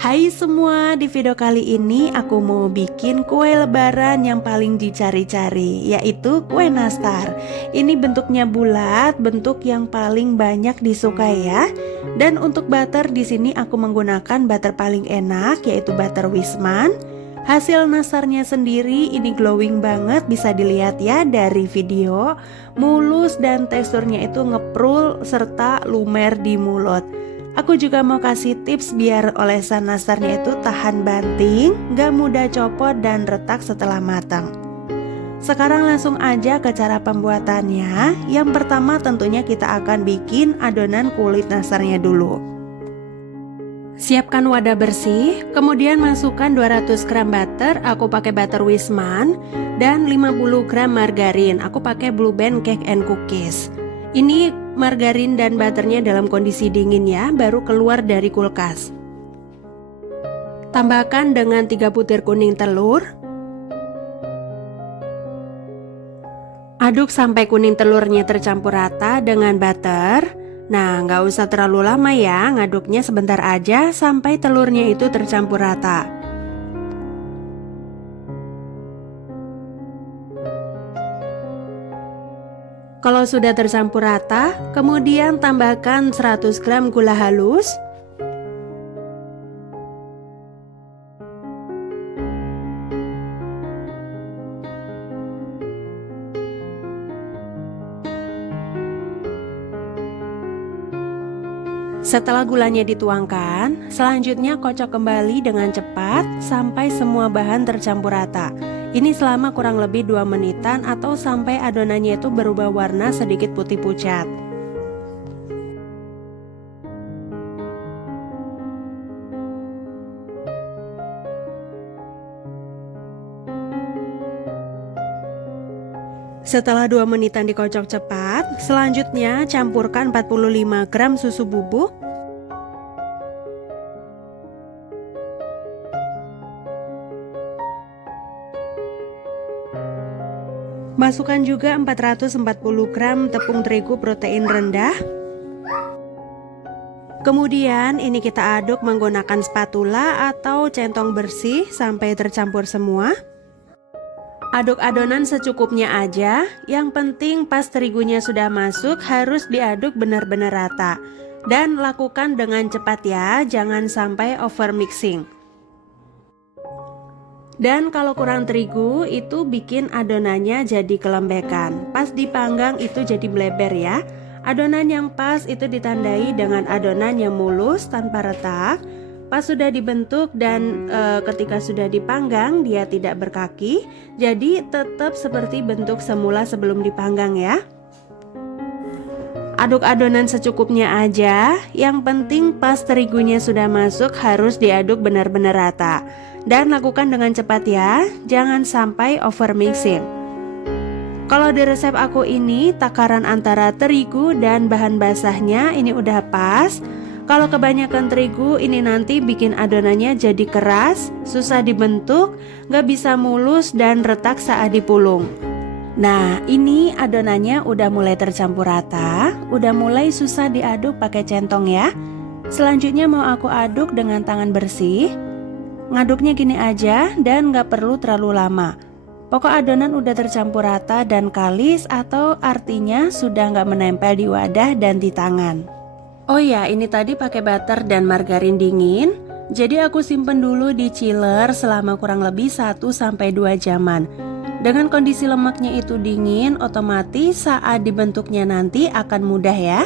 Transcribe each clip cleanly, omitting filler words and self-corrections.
Hai semua, di video kali ini aku mau bikin kue lebaran yang paling dicari-cari, yaitu kue nastar. Ini bentuknya bulat, bentuk yang paling banyak disukai ya. Dan untuk butter di sini aku menggunakan butter paling enak, yaitu butter Wisman. Hasil nastarnya sendiri ini glowing banget, bisa dilihat ya dari video. Mulus dan teksturnya itu ngeprul serta lumer di mulut. Aku juga mau kasih tips biar olesan nastarnya itu tahan banting, gak mudah copot dan retak setelah matang. Sekarang langsung aja ke cara pembuatannya. Yang pertama tentunya kita akan bikin adonan kulit nastarnya dulu. Siapkan wadah bersih, kemudian masukkan 200 gram butter, aku pakai butter Wisman, dan 50 gram margarin, aku pakai Blue Band Cake and Cookies. Ini margarin dan butternya dalam kondisi dingin ya, baru keluar dari kulkas. Tambahkan dengan 3 butir kuning telur. Aduk sampai kuning telurnya tercampur rata dengan butter. Nah, nggak usah terlalu lama ya, ngaduknya sebentar aja sampai telurnya itu tercampur rata. Kalau sudah tercampur rata, kemudian tambahkan 100 gram gula halus, setelah gulanya dituangkan, selanjutnya kocok kembali dengan cepat sampai semua bahan tercampur rata. Ini selama kurang lebih 2 menitan atau sampai adonannya itu berubah warna sedikit putih pucat. Setelah 2 menitan dikocok cepat, selanjutnya campurkan 45 gram susu bubuk, masukkan juga 440 gram tepung terigu protein rendah. Kemudian ini kita aduk menggunakan spatula atau centong bersih sampai tercampur semua. Aduk adonan secukupnya aja, yang penting pas terigunya sudah masuk harus diaduk benar-benar rata. Dan lakukan dengan cepat ya, jangan sampai over mixing. Dan kalau kurang terigu itu bikin adonannya jadi kelembekan. Pas dipanggang itu jadi melebar ya. Adonan yang pas itu ditandai dengan adonan yang mulus tanpa retak. Pas sudah dibentuk dan ketika sudah dipanggang dia tidak berkaki. Jadi tetap seperti bentuk semula sebelum dipanggang ya. Aduk adonan secukupnya aja. Yang penting pas terigunya sudah masuk harus diaduk benar-benar rata. Dan lakukan dengan cepat ya, jangan sampai over mixing. Kalau di resep aku ini takaran antara terigu dan bahan basahnya ini udah pas. Kalau kebanyakan terigu ini nanti bikin adonannya jadi keras, susah dibentuk, gak bisa mulus dan retak saat dipulung. Nah, ini adonannya udah mulai tercampur rata, udah mulai susah diaduk pakai centong ya. Selanjutnya mau aku aduk dengan tangan bersih. Ngaduknya gini aja dan gak perlu terlalu lama. Pokok adonan udah tercampur rata dan kalis atau artinya sudah gak menempel di wadah dan di tangan. Oh ya, ini tadi pakai butter dan margarin dingin. Jadi aku simpen dulu di chiller selama kurang lebih 1-2 jaman. Dengan kondisi lemaknya itu dingin, otomatis saat dibentuknya nanti akan mudah ya.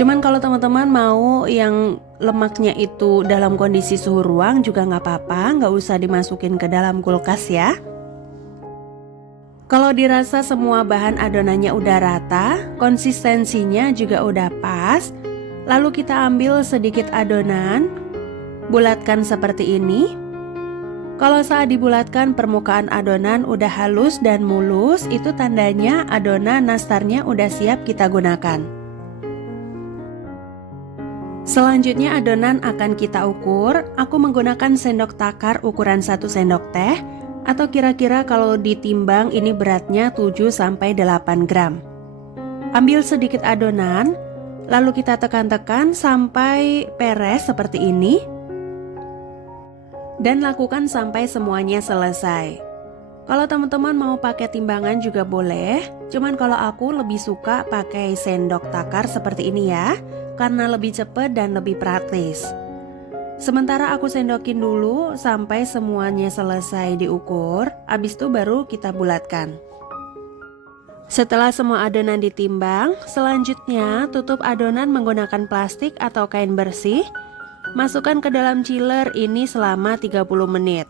Cuman kalau teman-teman mau yang lemaknya itu dalam kondisi suhu ruang juga nggak apa-apa, nggak usah dimasukin ke dalam kulkas ya. Kalau dirasa semua bahan adonannya udah rata, konsistensinya juga udah pas, lalu kita ambil sedikit adonan, bulatkan seperti ini. Kalau saat dibulatkan permukaan adonan udah halus dan mulus, itu tandanya adonan nastarnya udah siap kita gunakan. Selanjutnya adonan akan kita ukur. Aku menggunakan sendok takar ukuran 1 sendok teh, atau kira-kira kalau ditimbang ini beratnya 7-8 gram. Ambil sedikit adonan, lalu kita tekan-tekan sampai peres seperti ini. Dan lakukan sampai semuanya selesai. Kalau teman-teman mau pakai timbangan juga boleh, cuman kalau aku lebih suka pakai sendok takar seperti ini ya, karena lebih cepat dan lebih praktis. Sementara aku sendokin dulu sampai semuanya selesai diukur, habis itu baru kita bulatkan. Setelah semua adonan ditimbang, selanjutnya tutup adonan menggunakan plastik atau kain bersih. Masukkan ke dalam chiller ini selama 30 menit.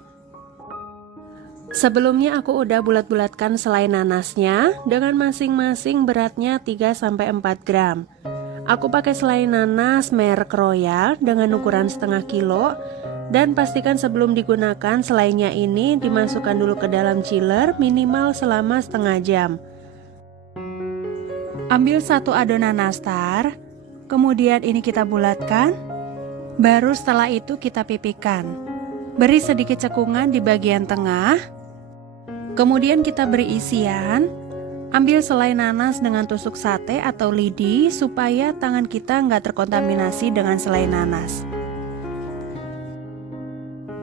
Sebelumnya aku udah bulat-bulatkan selai nanasnya dengan masing-masing beratnya 3-4 gram. Aku pakai selai nanas merek Royal dengan ukuran setengah kilo. Dan pastikan sebelum digunakan selainya ini dimasukkan dulu ke dalam chiller minimal selama setengah jam. Ambil satu adonan nastar, kemudian ini kita bulatkan. Baru setelah itu kita pipihkan. Beri sedikit cekungan di bagian tengah. Kemudian kita beri isian. Ambil selai nanas dengan tusuk sate atau lidi supaya tangan kita nggak terkontaminasi dengan selai nanas.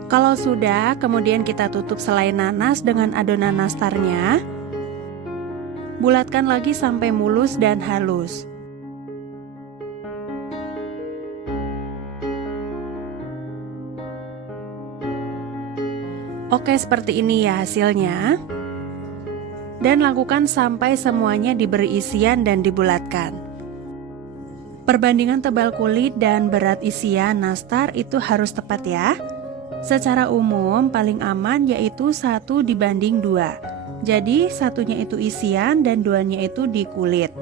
Kalau sudah, kemudian kita tutup selai nanas dengan adonan nastarnya. Bulatkan lagi sampai mulus dan halus. Oke, seperti ini ya hasilnya. Dan lakukan sampai semuanya diberi isian dan dibulatkan. Perbandingan tebal kulit dan berat isian nastar itu harus tepat ya. Secara umum paling aman yaitu 1:2. Jadi satunya itu isian dan duanya itu di kulit.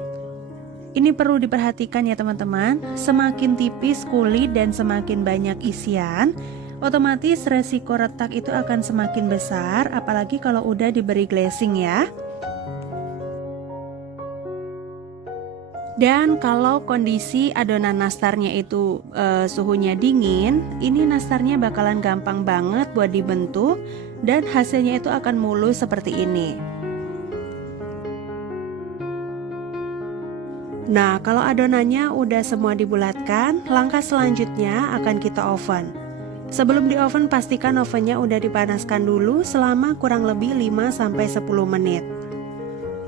Ini perlu diperhatikan ya teman-teman. Semakin tipis kulit dan semakin banyak isian, otomatis resiko retak itu akan semakin besar, apalagi kalau udah diberi glazing ya. Dan kalau kondisi adonan nastarnya itu suhunya dingin, ini nastarnya bakalan gampang banget buat dibentuk dan hasilnya itu akan mulus seperti ini. Nah, kalau adonannya udah semua dibulatkan, langkah selanjutnya akan kita oven. Sebelum di oven, pastikan ovennya udah dipanaskan dulu selama kurang lebih 5-10 menit.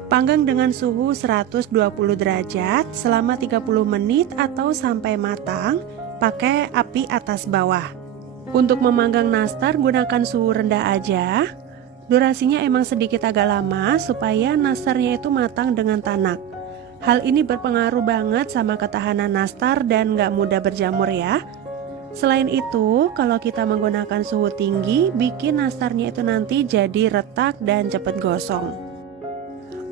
Panggang dengan suhu 120 derajat selama 30 menit atau sampai matang, pakai api atas bawah. Untuk memanggang nastar, gunakan suhu rendah aja. Durasinya emang sedikit agak lama supaya nastarnya itu matang dengan tanak. Hal ini berpengaruh banget sama ketahanan nastar dan gak mudah berjamur ya. Selain itu, kalau kita menggunakan suhu tinggi, bikin nastarnya itu nanti jadi retak dan cepat gosong.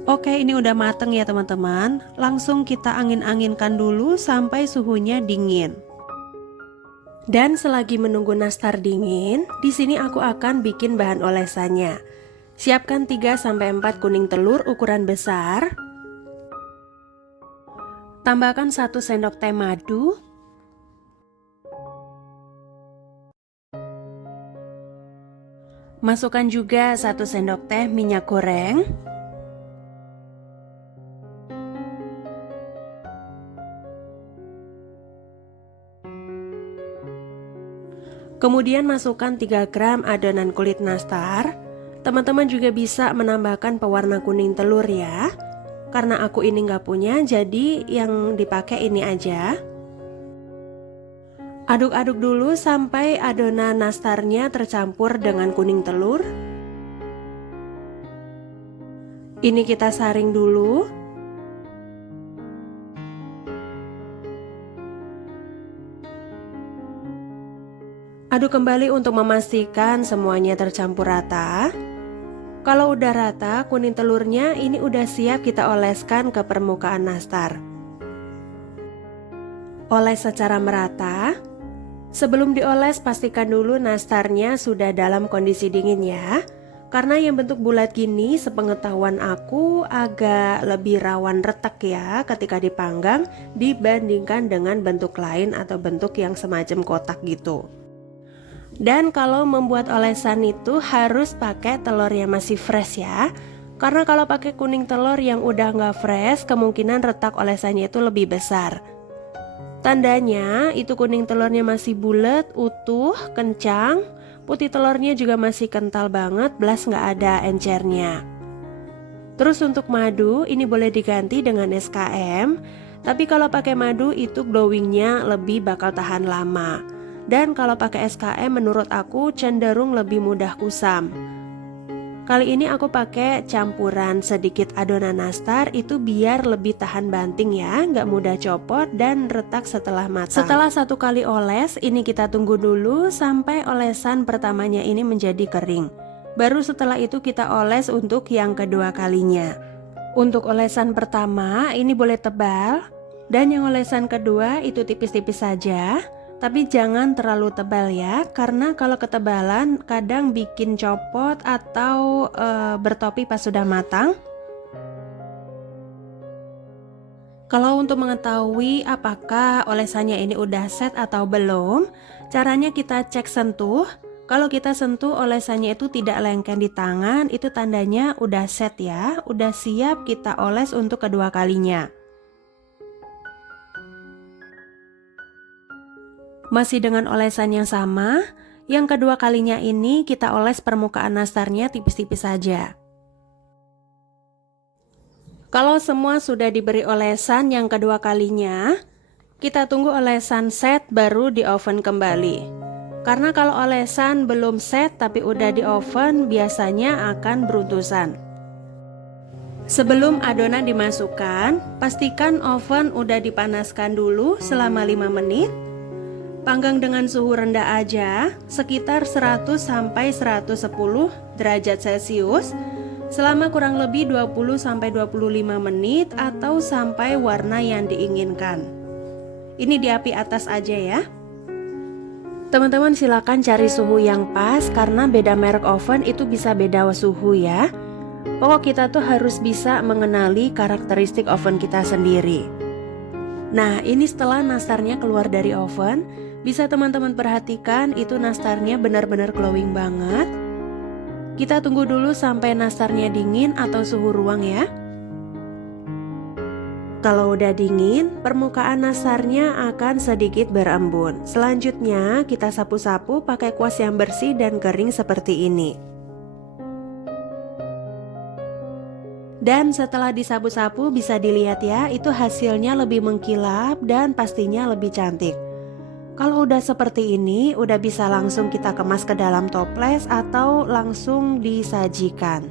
Oke, ini udah mateng ya teman-teman. Langsung kita angin-anginkan dulu sampai suhunya dingin. Dan selagi menunggu nastar dingin, di sini aku akan bikin bahan olesannya. Siapkan 3-4 kuning telur ukuran besar. Tambahkan 1 sendok teh madu. Masukkan juga 1 sendok teh minyak goreng. Kemudian masukkan 3 gram adonan kulit nastar. Teman-teman juga bisa menambahkan pewarna kuning telur ya. Karena aku ini nggak punya, jadi yang dipakai ini aja. Aduk-aduk dulu sampai adonan nastarnya tercampur dengan kuning telur. Ini kita saring dulu. Aduk kembali untuk memastikan semuanya tercampur rata. Kalau udah rata, kuning telurnya ini udah siap kita oleskan ke permukaan nastar. Oles secara merata. Sebelum dioles, pastikan dulu nastarnya sudah dalam kondisi dingin ya. Karena yang bentuk bulat gini, sepengetahuan aku agak lebih rawan retak ya ketika dipanggang dibandingkan dengan bentuk lain atau bentuk yang semacam kotak gitu. Dan kalau membuat olesan itu harus pakai telur yang masih fresh ya. Karena kalau pakai kuning telur yang udah nggak fresh, kemungkinan retak olesannya itu lebih besar. Tandanya itu kuning telurnya masih bulat, utuh, kencang, Putih telurnya juga masih kental banget, belas nggak ada encernya. Terus untuk madu ini boleh diganti dengan SKM, tapi kalau pakai madu itu glowingnya lebih bakal tahan lama. Dan kalau pakai SKM menurut aku cenderung lebih mudah kusam. Kali ini aku pakai campuran sedikit adonan nastar itu biar lebih tahan banting ya, nggak mudah copot dan retak setelah matang. Setelah 1 kali oles, ini kita tunggu dulu sampai olesan pertamanya ini menjadi kering. Baru setelah itu kita oles untuk yang kedua kalinya. Untuk olesan pertama ini boleh tebal, dan yang olesan kedua itu tipis-tipis saja. Tapi jangan terlalu tebal ya, karena kalau ketebalan kadang bikin copot atau bertopi pas sudah matang. Kalau untuk mengetahui apakah olesannya ini udah set atau belum, caranya kita cek sentuh. Kalau kita sentuh olesannya itu tidak lengket di tangan, itu tandanya udah set ya, udah siap kita oles untuk kedua kalinya. Masih dengan olesan yang sama, yang kedua kalinya ini kita oles permukaan nastarnya tipis-tipis saja. Kalau semua sudah diberi olesan yang kedua kalinya, kita tunggu olesan set baru di oven kembali. Karena kalau olesan belum set tapi udah di oven biasanya akan beruntusan. Sebelum adonan dimasukkan, pastikan oven udah dipanaskan dulu selama 5 menit. Panggang dengan suhu rendah aja, sekitar 100-110 derajat Celcius selama kurang lebih 20-25 menit atau sampai warna yang diinginkan. Ini di api atas aja ya. Teman-teman silakan cari suhu yang pas karena beda merek oven itu bisa beda suhu ya. Pokok kita tuh harus bisa mengenali karakteristik oven kita sendiri. Nah, ini setelah nastarnya keluar dari oven, bisa teman-teman perhatikan itu nastarnya benar-benar glowing banget. Kita tunggu dulu sampai nastarnya dingin atau suhu ruang ya. Kalau udah dingin, permukaan nastarnya akan sedikit berembun. Selanjutnya kita sapu-sapu pakai kuas yang bersih dan kering seperti ini. Dan setelah disapu-sapu bisa dilihat ya, itu hasilnya lebih mengkilap dan pastinya lebih cantik. Kalau udah seperti ini, udah bisa langsung kita kemas ke dalam toples atau langsung disajikan.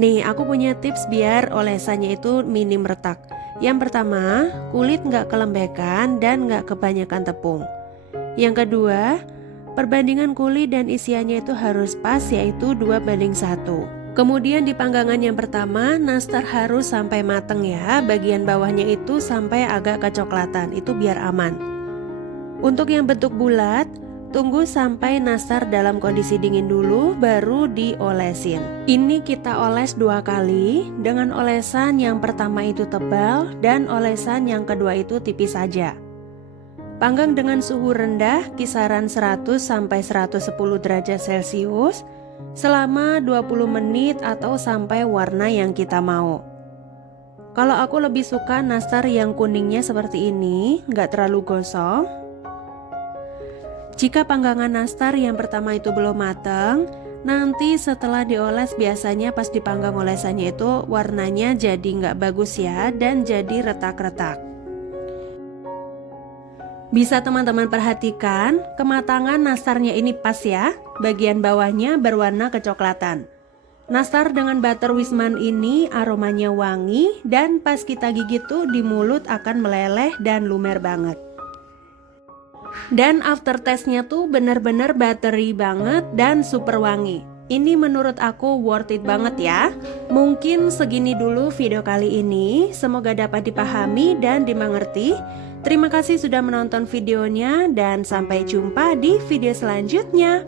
Nih, aku punya tips biar olesannya itu minim retak. Yang pertama, kulit nggak kelembekan dan nggak kebanyakan tepung. Yang kedua, perbandingan kulit dan isiannya itu harus pas, yaitu 2:1. Kemudian di panggangan yang pertama, nastar harus sampai mateng ya, bagian bawahnya itu sampai agak kecoklatan, itu biar aman. Untuk yang bentuk bulat, tunggu sampai nastar dalam kondisi dingin dulu baru diolesin. Ini kita oles 2 kali, dengan olesan yang pertama itu tebal dan olesan yang kedua itu tipis saja. Panggang dengan suhu rendah kisaran 100-110 derajat Celcius selama 20 menit atau sampai warna yang kita mau. Kalau aku lebih suka nastar yang kuningnya seperti ini, nggak terlalu gosong. Jika panggangan nastar yang pertama itu belum matang, nanti setelah dioles biasanya pas dipanggang olesannya itu warnanya jadi nggak bagus ya dan jadi retak-retak. Bisa teman-teman perhatikan kematangan nastarnya ini pas ya, bagian bawahnya berwarna kecoklatan. Nastar dengan butter Wisman ini aromanya wangi dan pas kita gigit tuh di mulut akan meleleh dan lumer banget. Dan aftertaste-nya tuh bener-bener buttery banget dan super wangi. Ini menurut aku worth it banget ya. Mungkin segini dulu video kali ini. Semoga dapat dipahami dan dimengerti. Terima kasih sudah menonton videonya dan sampai jumpa di video selanjutnya.